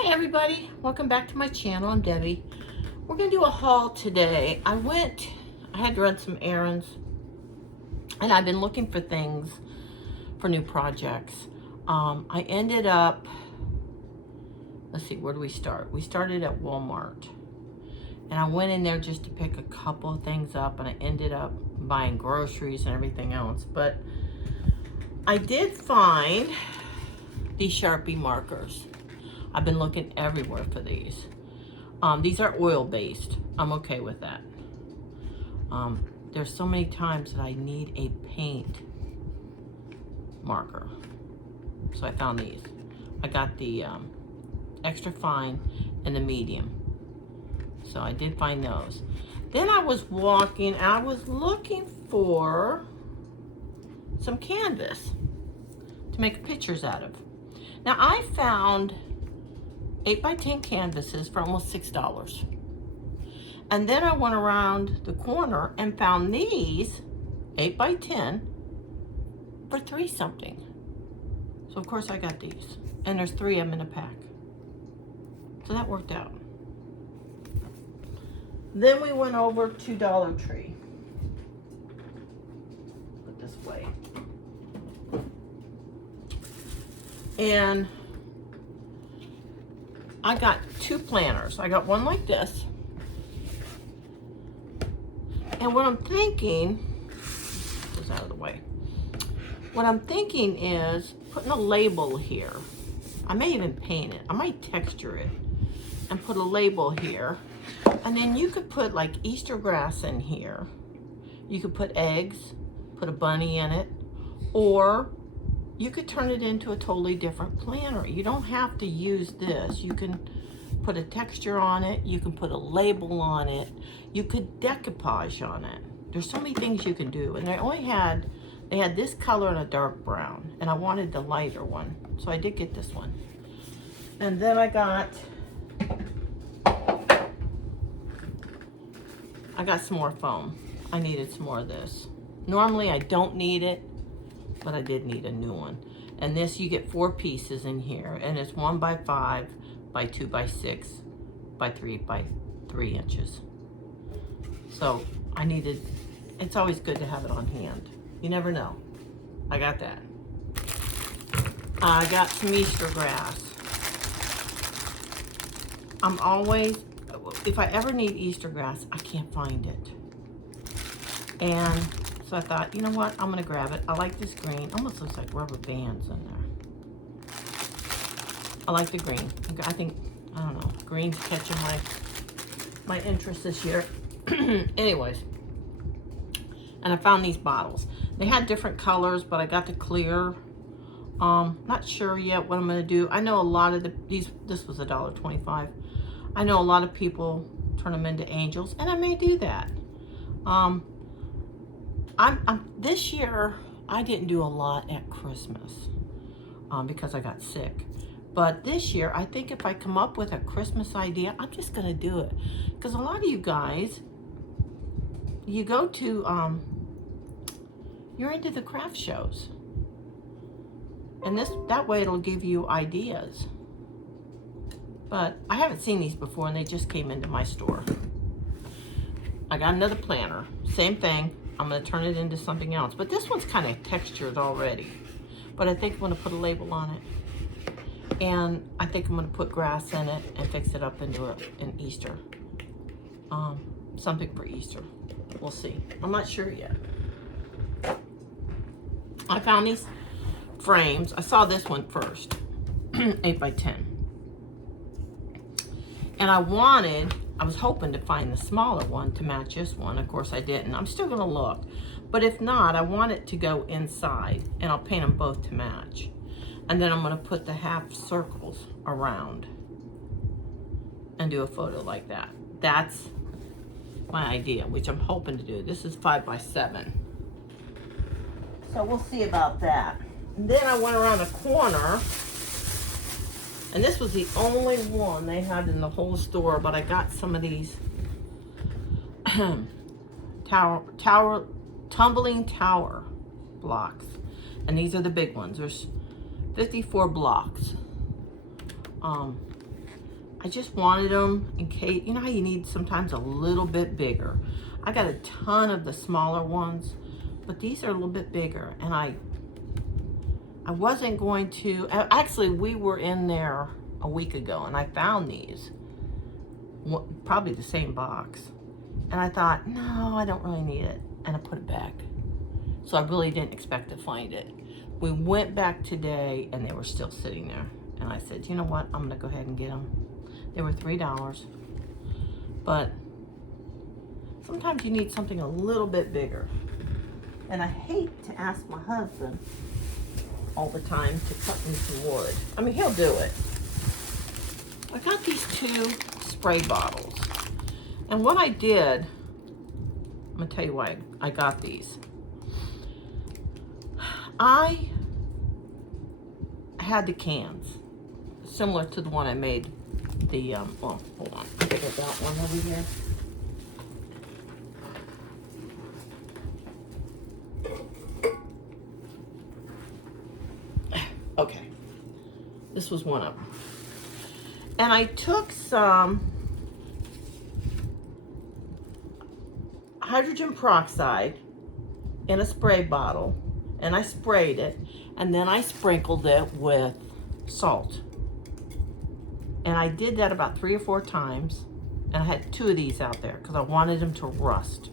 Hi everybody, welcome back to my channel. I'm Debbie. We're gonna do a haul today. I had to run some errands and I've been looking for things for new projects. I ended up, let's see, where do we start? We started at Walmart and I went in there just to pick a couple of things up, and I ended up buying groceries and everything else. But I did find these Sharpie markers. I've been looking everywhere for these. These are oil-based. I'm okay with that. There's so many times that I need a paint marker. So I found these. I got the extra fine and the medium. So I did find those. Then I was walking and I was looking for some canvas to make pictures out of. Now I found 8x10 canvases for almost $6. And then I went around the corner and found these 8x10 for $3 something. So of course I got these. And there's 3 of them in a pack. So that worked out. Then we went over to Dollar Tree. Put this way. And I got 2 planners. I got one like this. And what I'm thinking, goes out of the way. What I'm thinking is putting a label here. I may even paint it. I might texture it and put a label here. And then you could put like Easter grass in here. You could put eggs, put a bunny in it, or you could turn it into a totally different planner. You don't have to use this. You can put a texture on it. You can put a label on it. You could decoupage on it. There's so many things you can do. And they had this color and a dark brown, and I wanted the lighter one. So I did get this one. And then I got some more foam. I needed some more of this. Normally I don't need it, but I did need a new one. And this, you get 4 pieces in here, and it's 1x5 by 2x6 by 3x3 inches. So I needed, it's always good to have it on hand. You never know. I got that. I got some Easter grass. I'm always, if I ever need Easter grass, I can't find it. And so I thought, you know what, I'm gonna grab it. I like this green. Almost looks like rubber bands in there. I like the green. I think, I don't know, green's catching my interest this year. Anyways, and I found these bottles. They had different colors, but I got the clear. Not sure yet what I'm gonna do. I know a lot of this was $1.25. I know a lot of people turn them into angels, and I may do that. This year, I didn't do a lot at Christmas because I got sick. But this year, I think if I come up with a Christmas idea, I'm just gonna do it. Because a lot of you guys, you go to, you're into the craft shows. And that way it'll give you ideas. But I haven't seen these before, and they just came into my store. I got another planner, same thing. I'm gonna turn it into something else. But this one's kind of textured already. But I think I'm gonna put a label on it. And I think I'm gonna put grass in it and fix it up into an Easter. Something for Easter. We'll see. I'm not sure yet. I found these frames. I saw this one first, 8x10. And I was hoping to find the smaller one to match this one. Of course I didn't. I'm still gonna look. But if not, I want it to go inside, and I'll paint them both to match. And then I'm gonna put the half circles around and do a photo like that. That's my idea, which I'm hoping to do. This is 5x7. So we'll see about that. And then I went around a corner, and this was the only one they had in the whole store, but I got some of these tumbling tower blocks. And these are the big ones. There's 54 blocks. I just wanted them in case, you know how you need sometimes a little bit bigger. I got a ton of the smaller ones, but these are a little bit bigger, and I wasn't going to, actually we were in there a week ago and I found these, probably the same box, and I thought, no, I don't really need it, and I put it back. So I really didn't expect to find it. We went back today and they were still sitting there, and I said, you know what, I'm gonna go ahead and get them. They were $3, but sometimes you need something a little bit bigger. And I hate to ask my husband all the time to cut me some wood. I mean, he'll do it. I got these 2 spray bottles. And what I did, I'm gonna tell you why I got these. I had the cans, similar to the one I made the, well, hold on, I think I got one over here. Okay, this was one of them. And I took some hydrogen peroxide in a spray bottle, and I sprayed it, and then I sprinkled it with salt. And I did that about 3 or 4 times, and I had 2 of these out there because I wanted them to rust.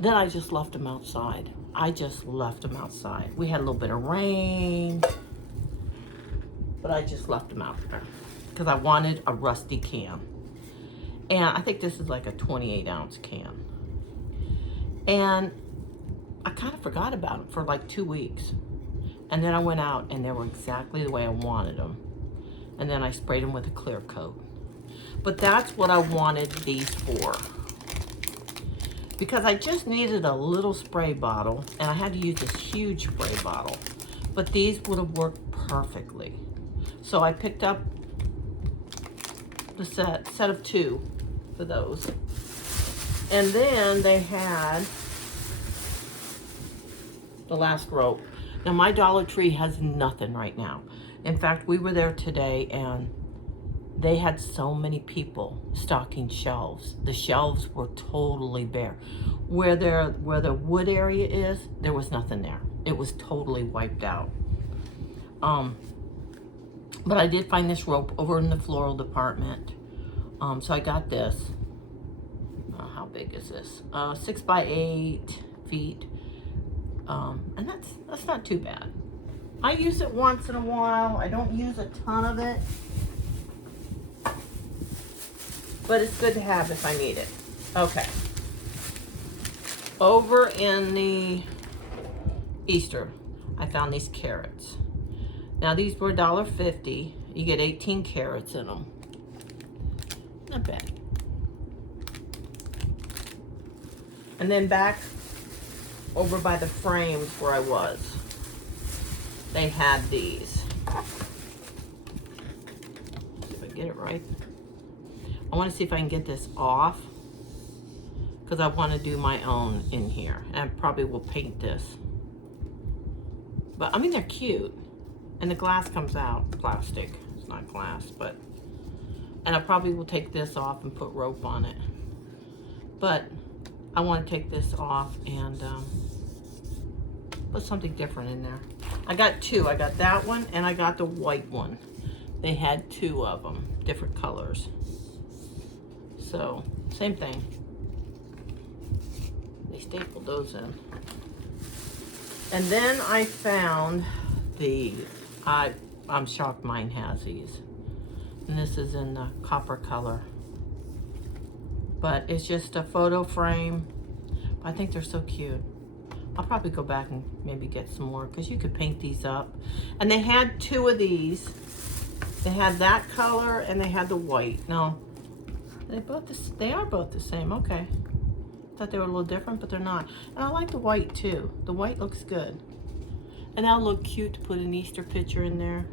Then I just left them outside. I just left them outside. We had a little bit of rain, but I just left them out there because I wanted a rusty can. And I think this is like a 28-ounce can. And I kind of forgot about them for like 2 weeks. And then I went out and they were exactly the way I wanted them. And then I sprayed them with a clear coat. But that's what I wanted these for. Because I just needed a little spray bottle, and I had to use this huge spray bottle. But these would have worked perfectly. So I picked up the set of 2 for those. And then they had the last rope. Now my Dollar Tree has nothing right now. In fact, we were there today and they had so many people stocking shelves. The shelves were totally bare. Where the wood area is, there was nothing there. It was totally wiped out. But I did find this rope over in the floral department. So I got this. How big is this? 6 by 8 feet. And that's not too bad. I use it once in a while. I don't use a ton of it. But it's good to have if I need it. Okay. Over in the Easter, I found these carrots. Now these were $1.50. You get 18 carrots in them. Not bad. And then back over by the frames where I was, they had these. See if I get it right. I want to see if I can get this off because I want to do my own in here. And I probably will paint this. But I mean, they're cute. And the glass comes out, plastic. It's not glass, but. And I probably will take this off and put rope on it. But I want to take this off and put something different in there. I got 2. I got that one and I got the white one. They had 2 of them, different colors. So, same thing. They stapled those in. And then I found the, I'm shocked mine has these. And this is in the copper color. But it's just a photo frame. I think they're so cute. I'll probably go back and maybe get some more because you could paint these up. And they had 2 of these. They had that color and they had the white. Now, they are both the same. Okay. Thought they were a little different, but they're not. And I like the white too. The white looks good. And that'll look cute to put an Easter picture in there.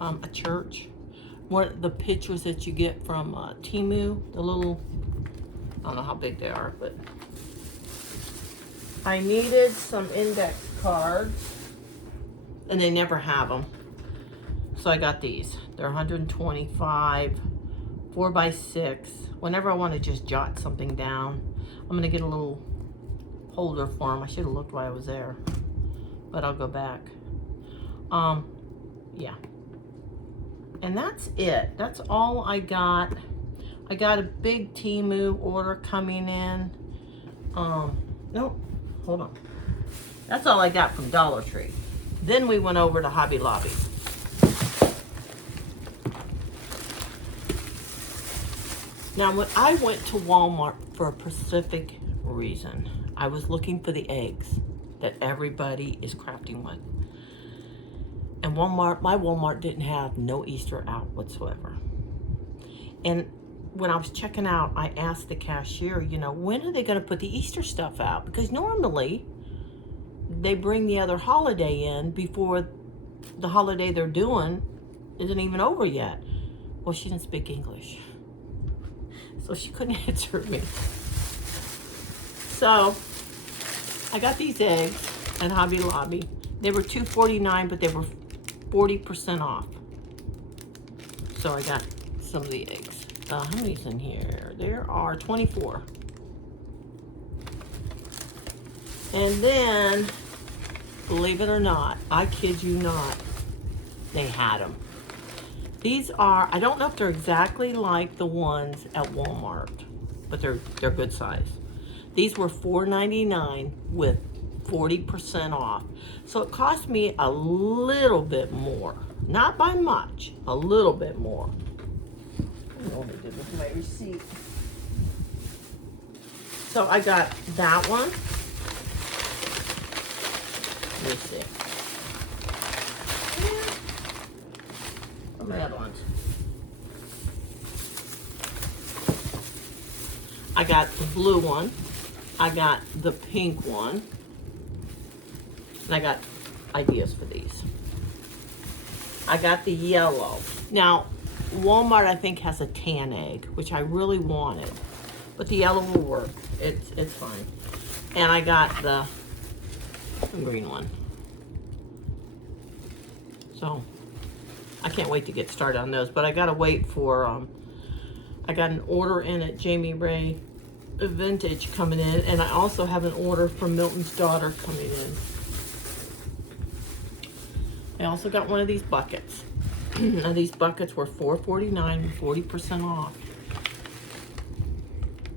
A church. What the pictures that you get from Temu, the little, I don't know how big they are, but I needed some index cards, and they never have them. So I got these. They're 125, 4x6. Whenever I want to just jot something down, I'm going to get a little holder for them. I should have looked while I was there, but I'll go back. Yeah. And that's it. That's all I got. I got a big Temu order coming in. Nope, hold on. That's all I got from Dollar Tree. Then we went over to Hobby Lobby. Now, when I went to Walmart for a specific reason, I was looking for the eggs that everybody is crafting with. And Walmart, my Walmart didn't have no Easter out whatsoever. And when I was checking out, I asked the cashier, you know, when are they going to put the Easter stuff out? Because normally they bring the other holiday in before the holiday they're doing isn't even over yet. Well, she didn't speak English, so she couldn't answer me. So I got these eggs at Hobby Lobby. They were $2.49, but they were 40% off. So I got some of the eggs. How many's in here? There are 24. And then, believe it or not, I kid you not, they had them. These are, I don't know if they're exactly like the ones at Walmart, but they're good size. These were $4.99 with 40% off. So it cost me a little bit more. Not by much, a little bit more. I don't know what I did with my receipt. So I got that one. Let me see. What are my other ones? I got the blue one. I got the pink one. And I got ideas for these. I got the yellow. Now, Walmart, I think, has a tan egg, which I really wanted. But the yellow will work. It's fine. And I got the green one. So, I can't wait to get started on those. But I got to wait for, I got an order in at Jamie Ray Vintage coming in. And I also have an order from Milton's daughter coming in. I also got one of these buckets. Now these buckets were $4.49 with 40% off.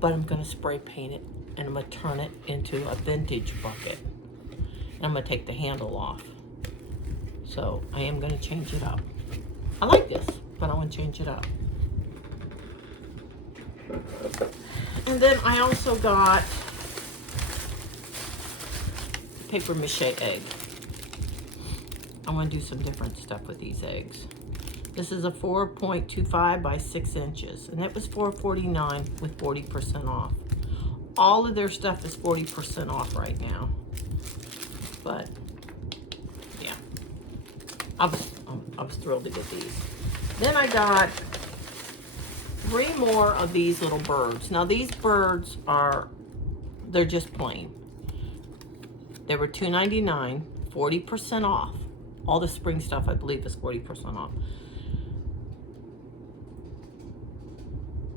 But I'm going to spray paint it and I'm going to turn it into a vintage bucket. And I'm going to take the handle off. So I am going to change it up. I like this, but I want to change it up. And then I also got paper mache egg. I want to do some different stuff with these eggs. This is a 4.25 by 6 inches, and it was $4.49 with 40% off. All of their stuff is 40% off right now. But yeah, I was thrilled to get these. Then I got 3 more of these little birds. Now these birds they're just plain. They were $2.99, 40% off. All the spring stuff, I believe, is 40% off.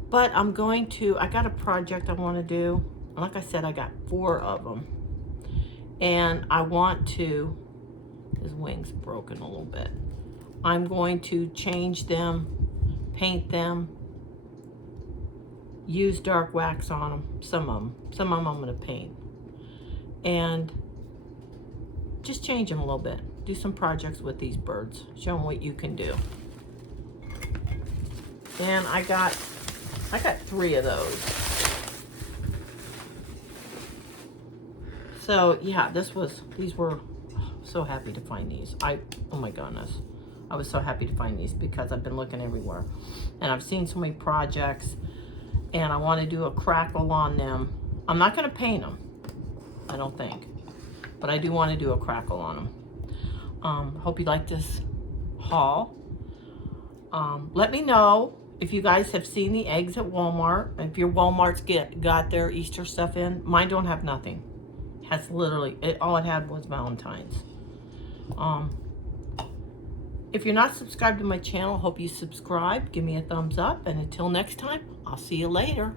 But I got a project I want to do. Like I said, I got 4 of them. And I want to, his wing's broken a little bit. I'm going to change them, paint them, use dark wax on them, some of them I'm going to paint. And just change them a little bit. Do some projects with these birds. Show them what you can do. And I got 3 of those. So yeah, these were so happy to find these. Oh my goodness. I was so happy to find these because I've been looking everywhere. And I've seen so many projects and I want to do a crackle on them. I'm not going to paint them, I don't think. But I do want to do a crackle on them. Hope you like this haul. Let me know if you guys have seen the eggs at Walmart. If your Walmart's got their Easter stuff in. Mine don't have nothing. Has literally, all it had was Valentine's. If you're not subscribed to my channel, hope you subscribe. Give me a thumbs up. And until next time, I'll see you later.